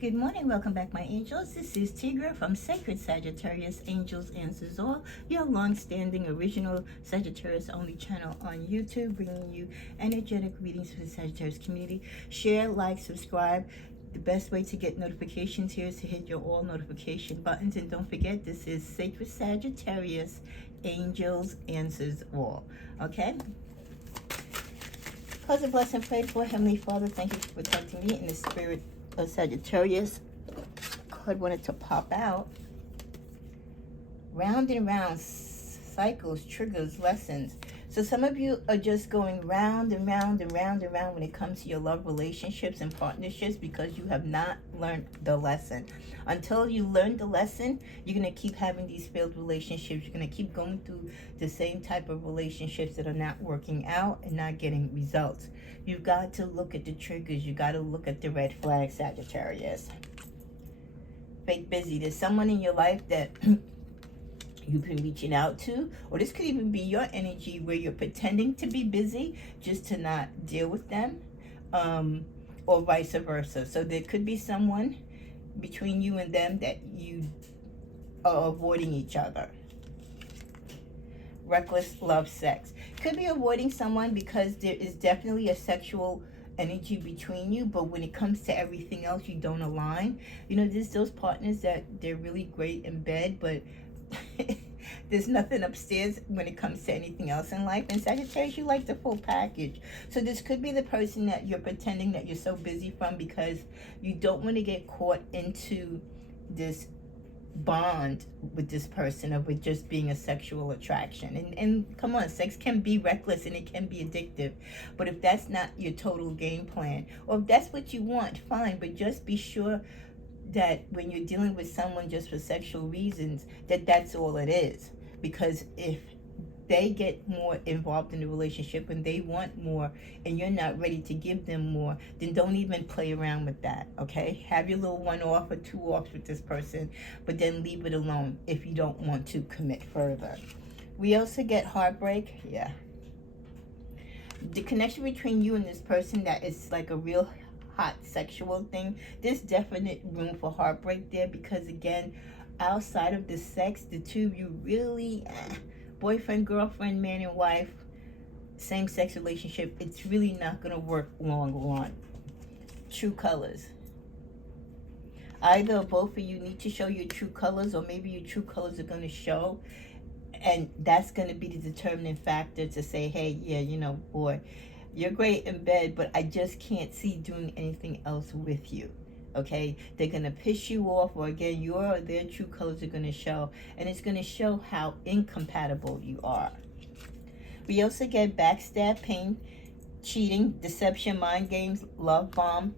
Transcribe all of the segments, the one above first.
Good morning, welcome back, my angels. This is Tigra from Sacred Sagittarius Angels Answers All, your long-standing original Sagittarius only channel on YouTube, bringing you energetic readings for the Sagittarius community. Share, like, subscribe. The best way to get notifications here is to hit your all notification buttons, and don't forget, this is Sacred Sagittarius Angels Answers All. Okay? Cause a blessing prayed for. Heavenly Father, thank you for protecting me in the spirit of Sagittarius. Card wanted to pop out. Round and round, cycles, triggers, lessons. So some of you are just going round and round and round and round when it comes to your love relationships and partnerships because you have not learned the lesson. Until you learn the lesson, you're going to keep having these failed relationships. You're going to keep going through the same type of relationships that are not working out and not getting results. You've got to look at the triggers. You got to look at the red flags, Sagittarius. Fake busy. There's someone in your life that you've been reaching out to, or this could even be your energy where you're pretending to be busy just to not deal with them, or vice versa. So there could be someone between you and them that you are avoiding each other. Reckless love, sex. Could be avoiding someone because there is definitely a sexual energy between you, but when it comes to everything else, you don't align. You know, there's those partners that they're really great in bed, but there's nothing upstairs when it comes to anything else in life. And Sagittarius, you like the full package. So this could be the person that you're pretending that you're so busy from because you don't want to get caught into this bond with this person of it just being a sexual attraction. And come on, sex can be reckless and it can be addictive, but if that's not your total game plan, or if that's what you want, fine, but just be sure that when you're dealing with someone just for sexual reasons, that that's all it is. Because if they get more involved in the relationship and they want more and you're not ready to give them more, then don't even play around with that, okay? Have your little 1 off or 2 offs with this person, but then leave it alone if you don't want to commit further. We also get heartbreak. Yeah. The connection between you and this person that is like a real hot sexual thing, there's definite room for heartbreak there because, again, outside of the sex, the two of you really... boyfriend, girlfriend, man and wife, same-sex relationship, it's really not going to work long run. True colors. Either or both of you need to show your true colors, or maybe your true colors are going to show, and that's going to be the determining factor to say, hey, yeah, you know, boy, you're great in bed, but I just can't see doing anything else with you. Okay, they're going to piss you off, or again, their true colors are going to show, and it's going to show how incompatible you are. We also get backstab, pain, cheating, deception, mind games, love bomb.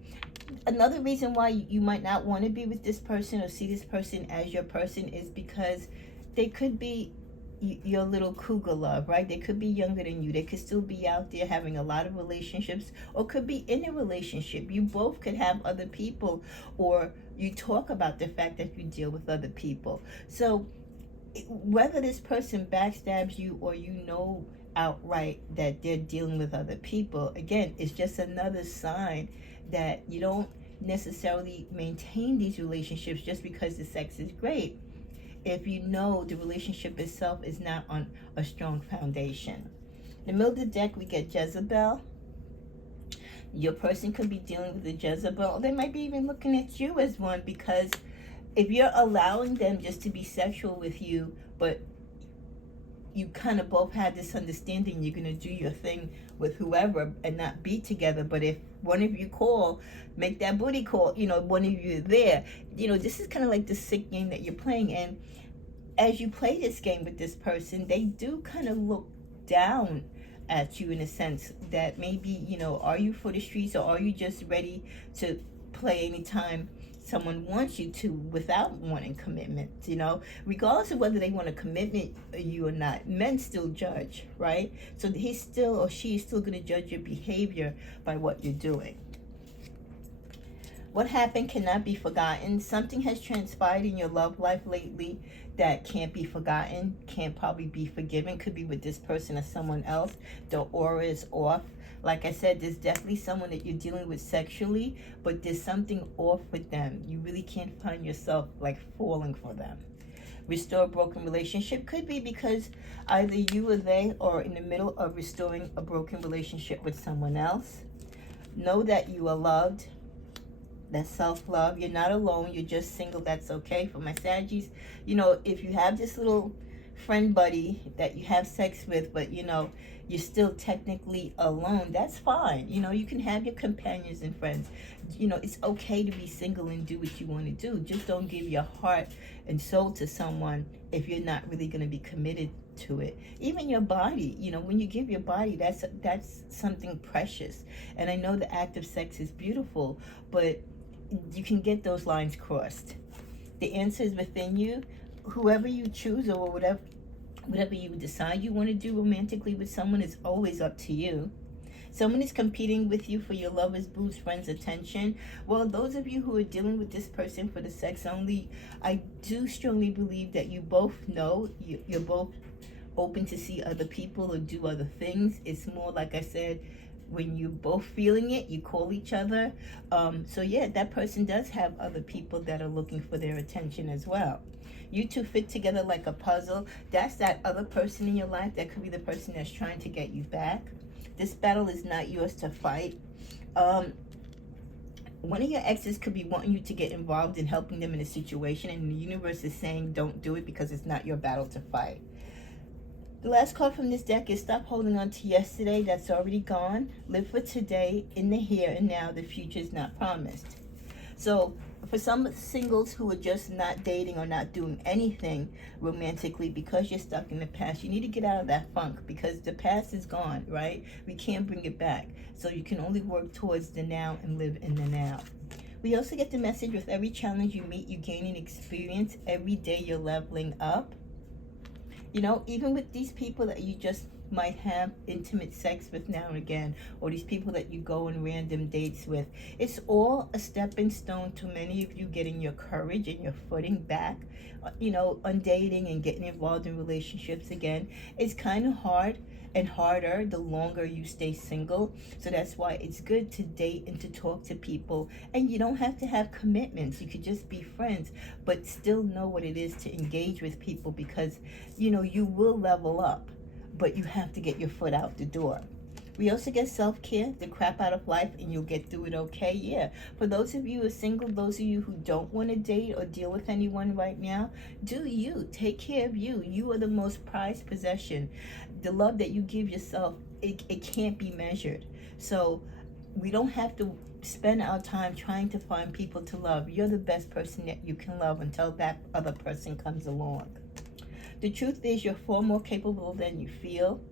Another reason why you might not want to be with this person or see this person as your person is because they could be your little cougar love, right? They could be younger than you. They could still be out there having a lot of relationships, or could be in a relationship. You both could have other people, or you talk about the fact that you deal with other people. So whether this person backstabs you or you know outright that they're dealing with other people, again, it's just another sign that you don't necessarily maintain these relationships just because the sex is great if you know the relationship itself is not on a strong foundation. In the middle of the deck, we get Jezebel. Your person could be dealing with a Jezebel. They might be even looking at you as one, because if you're allowing them just to be sexual with you, but you kind of both had this understanding you're going to do your thing with whoever and not be together, but if one of you call, make that booty call, you know, one of you is there. You know, this is kind of like the sick game that you're playing. And as you play this game with this person, they do kind of look down at you in a sense that maybe, you know, are you for the streets, or are you just ready to play anytime someone wants you to without wanting commitment? You know, regardless of whether they want a commitment you or not, men still judge, right? So he's still, or she is still going to judge your behavior by what you're doing. What happened cannot be forgotten. Something has transpired in your love life lately that can't be forgotten, can't probably be forgiven. Could be with this person or someone else. The aura is off. Like I said, there's definitely someone that you're dealing with sexually, but there's something off with them. You really can't find yourself like falling for them. Restore a broken relationship could be because either you or they are in the middle of restoring a broken relationship with someone else. Know that you are loved. That's self-love. You're not alone. You're just single. That's okay. For my Saggies, if you have this little friend buddy that you have sex with, but you're still technically alone, that's fine. You can have your companions and friends. It's okay to be single and do what you want to do. Just don't give your heart and soul to someone if you're not really going to be committed to it. Even your body, when you give your body, that's something precious. And I know the act of sex is beautiful, but you can get those lines crossed. The answer is within you. Whoever you choose, or whatever you decide you want to do romantically with someone, is always up to you. Someone is competing with you for your lovers, boo's, friends' attention. Well, those of you who are dealing with this person for the sex only, I do strongly believe that you both know you're both open to see other people or do other things. It's more, like I said, when you're both feeling it, you call each other. So yeah, that person does have other people that are looking for their attention as well. You two fit together like a puzzle. That's that other person in your life. That could be the person that's trying to get you back. This battle is not yours to fight. One of your exes could be wanting you to get involved in helping them in a situation, and the universe is saying don't do it because it's not your battle to fight. The last card from this deck is stop holding on to yesterday. That's already gone. Live for today, in the here and now. The future is not promised. So for some singles who are just not dating or not doing anything romantically because you're stuck in the past, you need to get out of that funk because the past is gone, right? We can't bring it back. So you can only work towards the now and live in the now. We also get the message: with every challenge you meet, you gain an experience. Every day you're leveling up. Even with these people that you just might have intimate sex with now and again, or these people that you go on random dates with, it's all a stepping stone to many of you getting your courage and your footing back, on dating and getting involved in relationships again. It's kind of hard and harder the longer you stay single. So that's why it's good to date and to talk to people. And you don't have to have commitments. You could just be friends, but still know what it is to engage with people because, you will level up, but you have to get your foot out the door. We also get self-care, the crap out of life, and you'll get through it okay. Yeah. For those of you who are single, those of you who don't want to date or deal with anyone right now, do you. Take care of you. You are the most prized possession. The love that you give yourself, it can't be measured. So we don't have to spend our time trying to find people to love. You're the best person that you can love until that other person comes along. The truth is you're far more capable than you feel.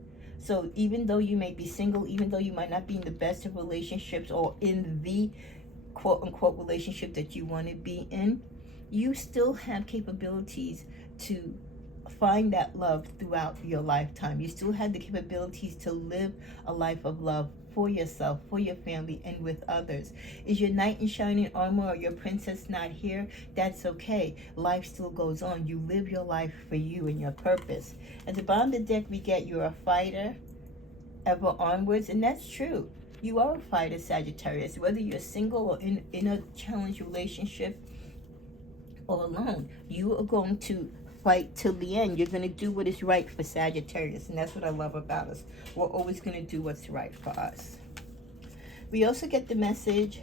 So even though you may be single, even though you might not be in the best of relationships or in the quote-unquote relationship that you want to be in, you still have capabilities to find that love throughout your lifetime. You still have the capabilities to live a life of love for yourself, for your family, and with others. Is your knight in shining armor or your princess not here? That's okay. Life still goes on. You live your life for you and your purpose. At the bottom of the deck, we get you're a fighter, ever onwards, and that's true. You are a fighter, Sagittarius, whether you're single or in a challenged relationship or alone. You are going to fight till the end. You're going to do what is right for Sagittarius, and that's what I love about us. We're always going to do what's right for us. We also get the message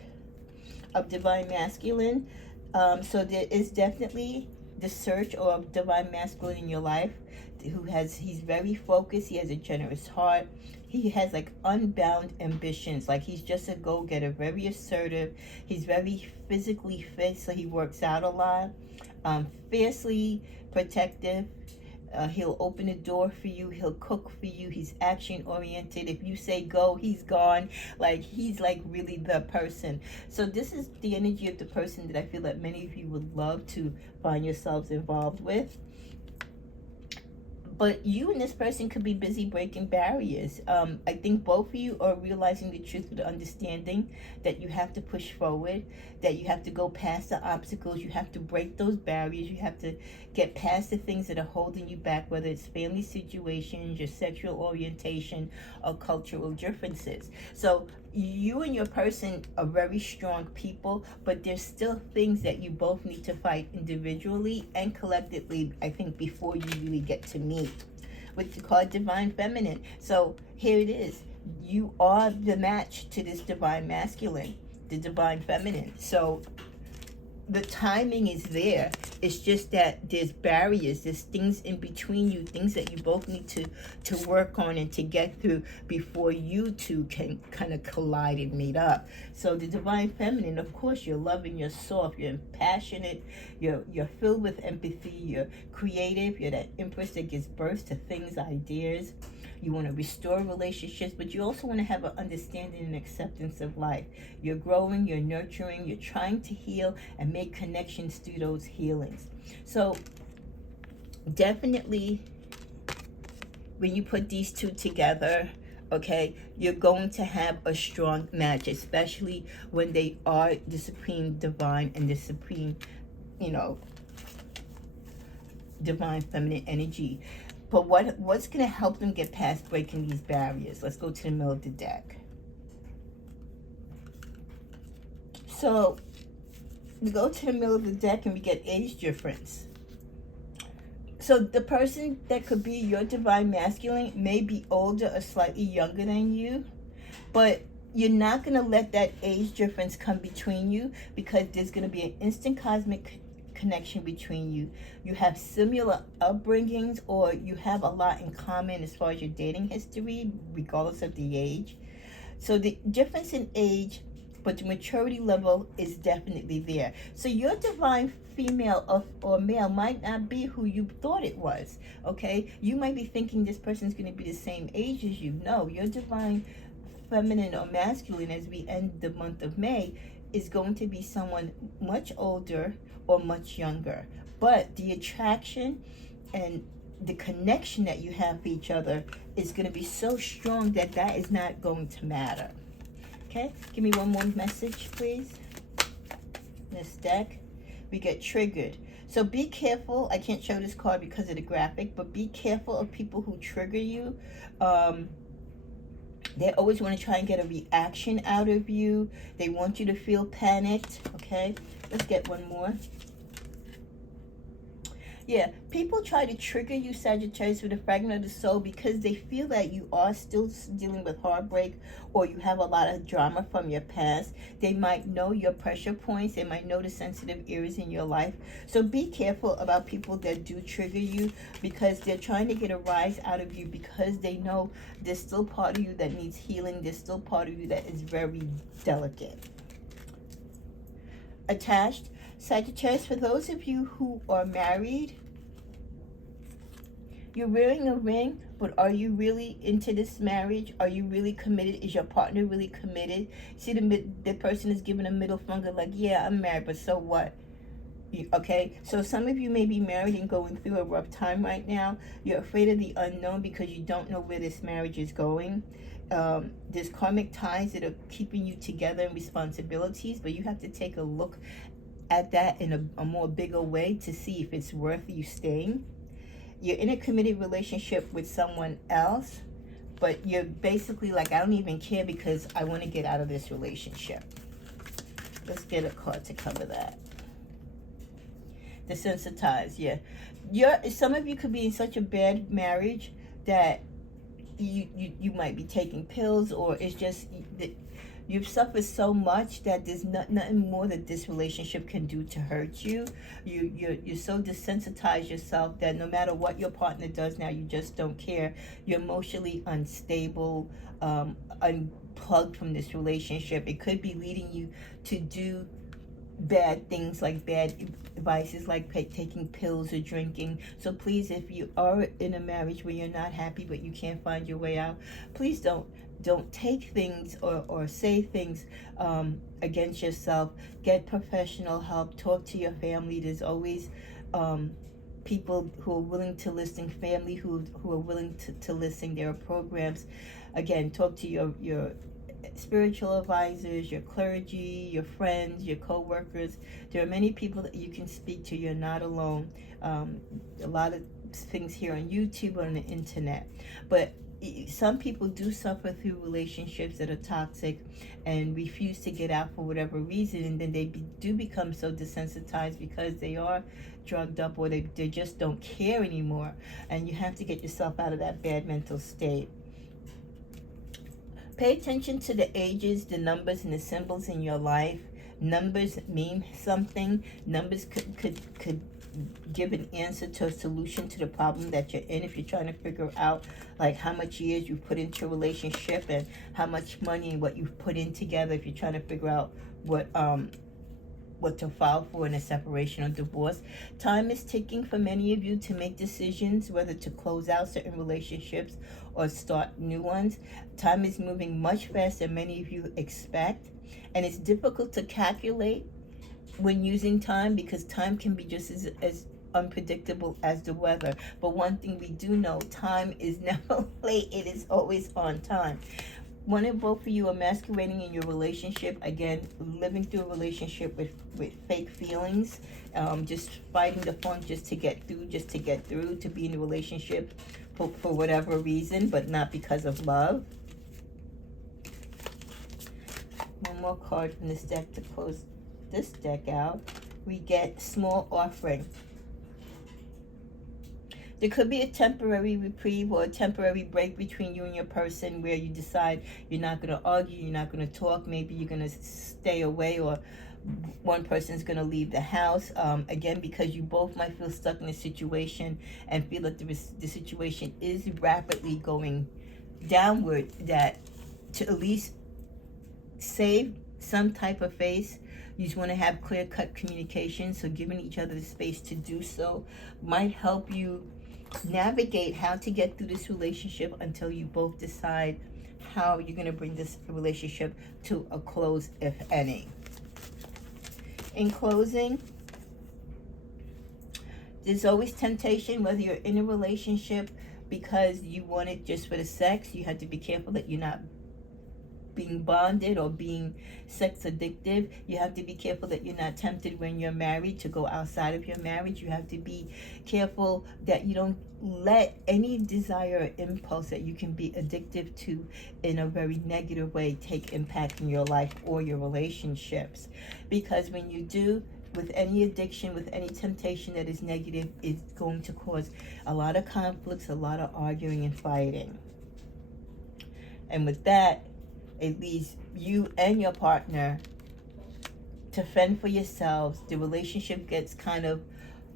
of divine masculine. So there is definitely the search of divine masculine in your life. He's very focused. He has a generous heart. He has like unbound ambitions. Like he's just a go-getter, very assertive. He's very physically fit, so he works out a lot. Fiercely protective. He'll open a door for you. He'll cook for you. He's action oriented. If you say go, he's gone. Like he's like really the person. So this is the energy of the person that I feel that many of you would love to find yourselves involved with. but you and this person could be busy breaking barriers. I think both of you are realizing the truth of the understanding that you have to push forward, that you have to go past the obstacles, you have to break those barriers, you have to get past the things that are holding you back, whether it's family situations, your sexual orientation, or cultural differences. So you and your person are very strong people, but there's still things that you both need to fight individually and collectively, I think, before you really get to meet. With the card Divine Feminine. So here it is. You are the match to this Divine Masculine, the Divine Feminine. So the timing is there. It's just that there's barriers, there's things in between you, things that you both need to work on and to get through before you two can kind of collide and meet up. So the Divine Feminine, of course, you're loving, you're soft, you're passionate, you're filled with empathy, you're creative, you're that Empress that gives birth to things, ideas. You want to restore relationships, but you also want to have an understanding and acceptance of life. You're growing, you're nurturing, you're trying to heal and make connections through those healings. So definitely when you put these two together, okay, you're going to have a strong match, especially when they are the Supreme Divine and the Supreme, Divine Feminine energy. But what's going to help them get past breaking these barriers? Let's go to the middle of the deck. So we go to the middle of the deck and we get age difference. So the person that could be your Divine Masculine may be older or slightly younger than you, but you're not going to let that age difference come between you, because there's going to be an instant cosmic connection between you. You have similar upbringings, or you have a lot in common as far as your dating history, regardless of the age. So the difference in age, but the maturity level is definitely there. So your divine female or male might not be who you thought it was, okay? You might be thinking this person's going to be the same age as you. No, your divine feminine or masculine, as we end the month of May, is going to be someone much older or much younger. But the attraction and the connection that you have for each other is going to be so strong that that is not going to matter. Okay, give me one more message, please. This deck, we get triggered. So be careful. I can't show this card because of the graphic, but be careful of people who trigger you. They always want to try and get a reaction out of you. They want you to feel panicked. Okay, let's get one more. Yeah, people try to trigger you, Sagittarius, with a fragment of the soul because they feel that you are still dealing with heartbreak, or you have a lot of drama from your past. They might know your pressure points. They might know the sensitive areas in your life. So be careful about people that do trigger you, because they're trying to get a rise out of you, because they know there's still part of you that needs healing. There's still part of you that is very delicate. Attached. Sagittarius, for those of you who are married, you're wearing a ring, but are you really into this marriage? Are you really committed? Is your partner really committed? See, the person is giving a middle finger like, yeah, I'm married, but so what? Okay, so some of you may be married and going through a rough time right now. You're afraid of the unknown because you don't know where this marriage is going. There's karmic ties that are keeping you together and responsibilities, but you have to take a look at that in a more bigger way to see if it's worth you staying. You're in a committed relationship with someone else, but you're basically like, I don't even care because I want to get out of this relationship. Let's get a card to cover that. Desensitized, yeah. Some of you could be in such a bad marriage that you might be taking pills, or it's just that you've suffered so much that there's nothing more that this relationship can do to hurt you. You're so desensitized yourself that no matter what your partner does now, you just don't care. You're emotionally unstable, unplugged from this relationship. It could be leading you to do bad things, like bad vices, like taking pills or drinking. So please, if you are in a marriage where you're not happy but you can't find your way out, please don't take things or say things against yourself. Get professional help. Talk to your family. There's always people who are willing to listen, family who are willing to listen. There are programs. Again, talk to your spiritual advisors, your clergy, your friends, your co-workers. There are many people that you can speak to. You're not alone. A lot of things here on YouTube or on the internet. But some people do suffer through relationships that are toxic and refuse to get out for whatever reason, and then they do become so desensitized because they are drugged up, or they just don't care anymore, and you have to get yourself out of that bad mental state. Pay attention to the ages, the numbers, and the symbols in your life. Numbers mean something. Numbers could give an answer to a solution to the problem that you're in. If you're trying to figure out like how much years you've put into a relationship and how much money and what you've put in together, if you're trying to figure out what to file for in a separation or divorce. Time is ticking for many of you to make decisions, whether to close out certain relationships or start new ones. Time is moving much faster than many of you expect, and it's difficult to calculate when using time, because time can be just as unpredictable as the weather. But one thing we do know, time is never late. It is always on time. One or both of you are masquerading in your relationship, again, living through a relationship with fake feelings, just fighting the funk just to get through, to be in a relationship for whatever reason, but not because of love. One more card from this deck to close this deck out. We get small offering. There could be a temporary reprieve or a temporary break between you and your person, where you decide you're not going to argue, you're not going to talk, maybe you're going to stay away, or one person's going to leave the house, again, because you both might feel stuck in a situation and feel that the situation is rapidly going downward, that to at least save some type of face, you just want to have clear-cut communication. So giving each other the space to do so might help you navigate how to get through this relationship until you both decide how you're going to bring this relationship to a close, if any. In closing, there's always temptation, whether you're in a relationship because you want it just for the sex. You have to be careful that you're not being bonded or being sex addictive. You have to be careful that you're not tempted when you're married to go outside of your marriage. You have to be careful that you don't let any desire or impulse that you can be addictive to in a very negative way take impact in your life or your relationships. Because when you do, with any addiction, with any temptation that is negative, it's going to cause a lot of conflicts, a lot of arguing and fighting. And with that, it leaves you and your partner to fend for yourselves. The relationship gets kind of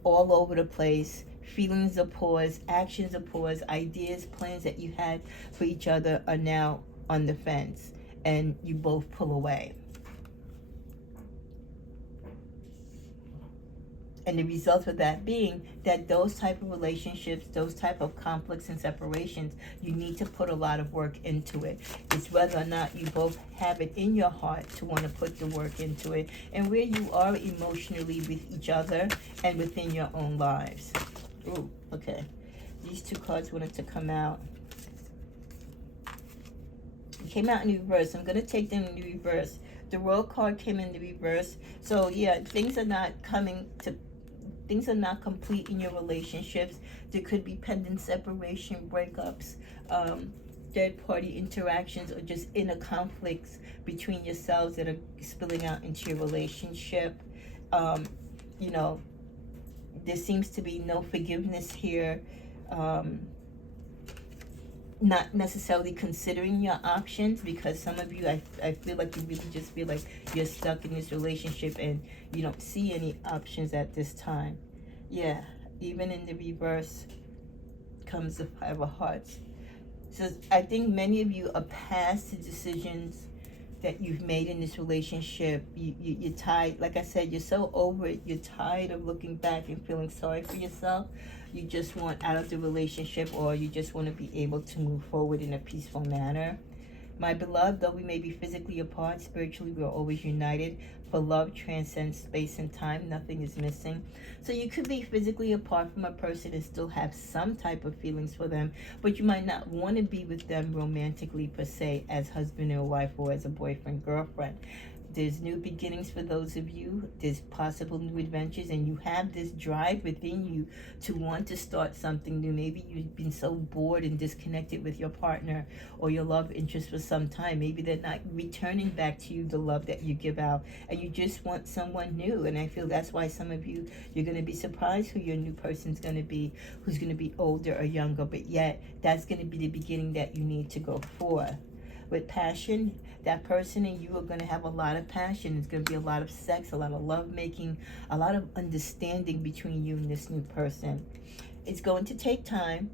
all over the place. Feelings are paused, actions are paused, ideas, plans that you had for each other are now on the fence, and you both pull away. And the result of that being that those type of relationships, those type of conflicts and separations, you need to put a lot of work into it. It's whether or not you both have it in your heart to want to put the work into it, and where you are emotionally with each other and within your own lives. Ooh, okay. These two cards wanted to come out. It came out in reverse. I'm going to take them in the reverse. The Royal card came in the reverse. So, yeah, things are not complete in your relationships. There could be pending separation, breakups, third party interactions, or just inner conflicts between yourselves that are spilling out into your relationship. You know, there seems to be no forgiveness here. Not necessarily considering your options, because some of you, I feel like you really just feel like you're stuck in this relationship and you don't see any options at this time. Yeah, even in the reverse comes the Five of Hearts. So I think many of you are past the decisions that you've made in this relationship. You're tired. Like I said, you're so over it. You're tired of looking back and feeling sorry for yourself. You just want out of the relationship, or you just want to be able to move forward in a peaceful manner. My beloved, though we may be physically apart, spiritually we are always united. For love transcends space and time. Nothing is missing. So you could be physically apart from a person and still have some type of feelings for them, but you might not want to be with them romantically per se, as husband or wife or as a boyfriend, girlfriend. There's new beginnings for those of you. There's possible new adventures, and you have this drive within you to want to start something new. Maybe you've been so bored and disconnected with your partner or your love interest for some time. Maybe they're not returning back to you the love that you give out, and you just want someone new. And I feel that's why some of you, you're going to be surprised who your new person's going to be, who's going to be older or younger, but yet that's going to be the beginning that you need to go for. With passion, that person and you are going to have a lot of passion. It's going to be a lot of sex, a lot of love making, a lot of understanding between you and this new person. It's going to take time.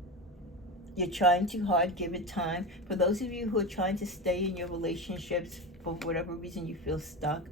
You're trying too hard. Give it time. For those of you who are trying to stay in your relationships for whatever reason you feel stuck,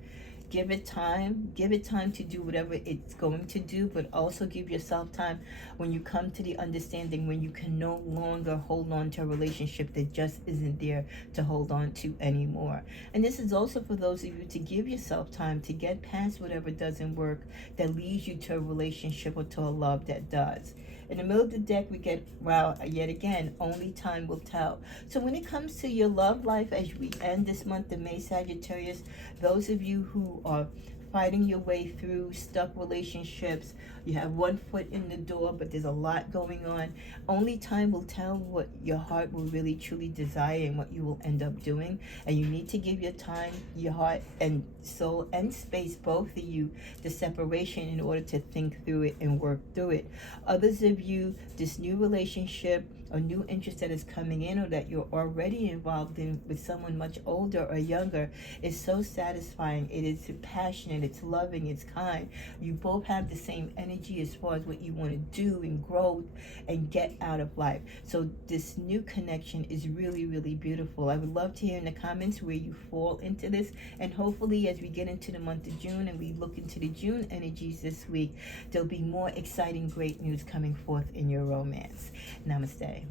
give it time. Give it time to do whatever it's going to do, but also give yourself time when you come to the understanding when you can no longer hold on to a relationship that just isn't there to hold on to anymore. And this is also for those of you to give yourself time to get past whatever doesn't work that leads you to a relationship or to a love that does. In the middle of the deck, we get, well, yet again, only time will tell. So when it comes to your love life, as we end this month of May, Sagittarius, those of you who are fighting your way through stuck relationships, you have one foot in the door, but there's a lot going on. Only time will tell what your heart will really truly desire and what you will end up doing. And you need to give your time, your heart, and soul, and space, both of you, the separation in order to think through it and work through it. Others of you, this new relationship or new interest that is coming in or that you're already involved in with someone much older or younger is so satisfying. It is passionate, it's loving, it's kind. You both have the same energy as far as what you want to do and grow and get out of life. So this new connection is really, really beautiful. I would love to hear in the comments where you fall into this, and hopefully as we get into the month of June and we look into the June energies this week, there'll be more exciting, great news coming forth in your romance. Namaste.